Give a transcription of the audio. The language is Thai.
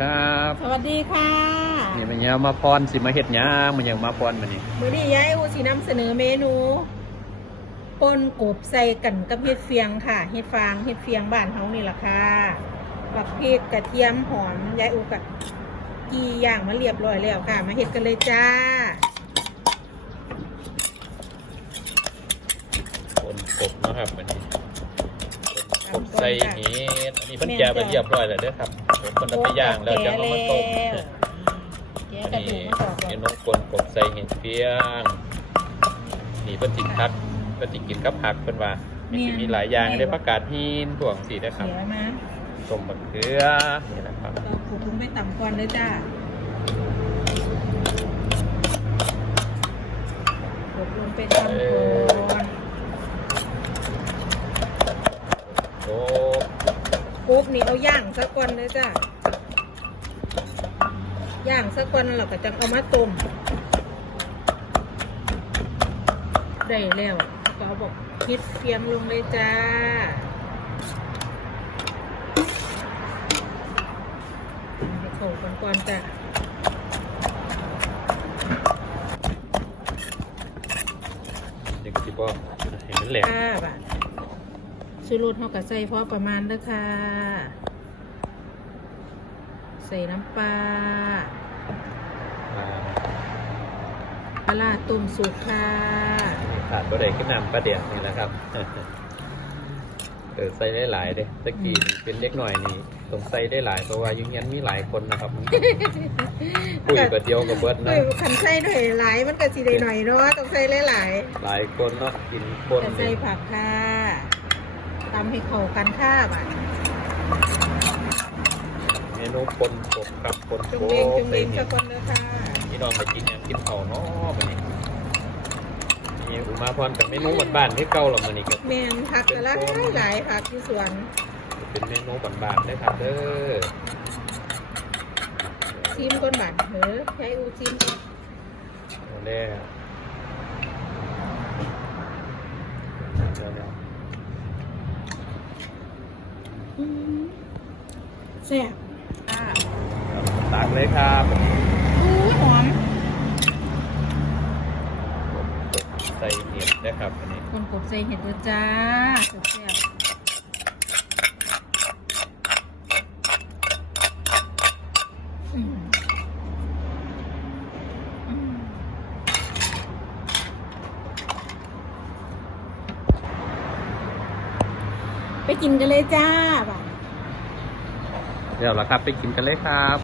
ครับสวัสดีค่ะนี่มันยังมาพรสิมาเฮ็ดหยังมันยังมาพรมันนี่มื้อนี้ยายอูสีนำเสนอเมนูปนกบใส่กันกับเห็ดเฟียงค่ะเห็ดฟางเห็ดเฟียงบ้านเฮานี่ล่ะค่ะบักพริกกระเทียมหอมยายอูกับกี่อย่างมาเรียบร้อยแล้วค่ะ มาเฮ็ดกันเลยจ้าคนกบเนาะครับมันนี่กบใส่เห็ดอันนี้เพิ่นแกะไปเรียบร้อยแล้วเด้อครับ ผมเพิ่นเอาไปย่างแล้วจะเอามาต้มแกะอันกระนี้ดูกมาต่อก่อเมนนูกนกบใส่เห็ดเฟียงนี่เพิ่นสิคัดเพิ่นสิกินกับผักเพิ่นว่ามันสิมีหลายอย่างได้ผักกาดหินพวกสิได้ครับเสียมาต้มมะเขือนี่นะครับก็ขูดลงไปต่ำก่อนเลยจ้าขูดลงไปต่ำก่อน โอ้ กบนี่เอาย่างสักก่อนเลยจ้าย่างสักก่อนเราก็จะเอามาต้มได้แล้วก็เอาบอกคิดเฟียงลงเลยจ้าให้เข้ากันก่อนจ้าเด็กสิบ่ให้มันแหลมค่ะบาท ชูรสเขาก็ใส่พอประมาณเด้อค่ะ ใส่น้ำปลาอ่าปลาร้าต้มสุกค่ะขาดก็ได้ขึ้นนำประเดี๋ยวนี่แหละครับเออใส่ได้หลายเด้ตะกี้นี่เป็นเล็กหน่อยนี่ต้องใส่ได้หลายเพราะว่าอยุ่งยันมีหลายคนนะครับคุยกับเดียวกับเบิร์ดเอ้นะยขันใส่หน่อยหลายมันก็สิได้หน่อยเนาะต้องใส่หลายหลายคนเนาะกินคๆนจะใส่ผักค่ะ ตำให้เข้ากันค่ะบาทเมนูคนกบครับคนจโกงเบงจงเบใส่งเห็สัดกคนเด้อค่ะพี่น้องไปกินหยังกินเผาวเนาะมันนี่นี่อุมาพรกับเมนูบ้านๆที่เก่าหรอมันนี่ก็แม่นผักก็หลายหลายผักที่สวนเป็นเมนูบ้านๆเลยครับเด้อชิมก้นบาทเหอะใช้อูชิมก่อนเอาแล้วเอาแล้ว อืม แซ่บค่ะตักเลยครับอู้หอมใส่เห็ดนะครับอันนี้คนกบใส่เห็ดด้วยจ้าสุดแซ่บ ไปกินกันเลยจ้า เดี๋ยวละครับ ไปกินกันเลยครับ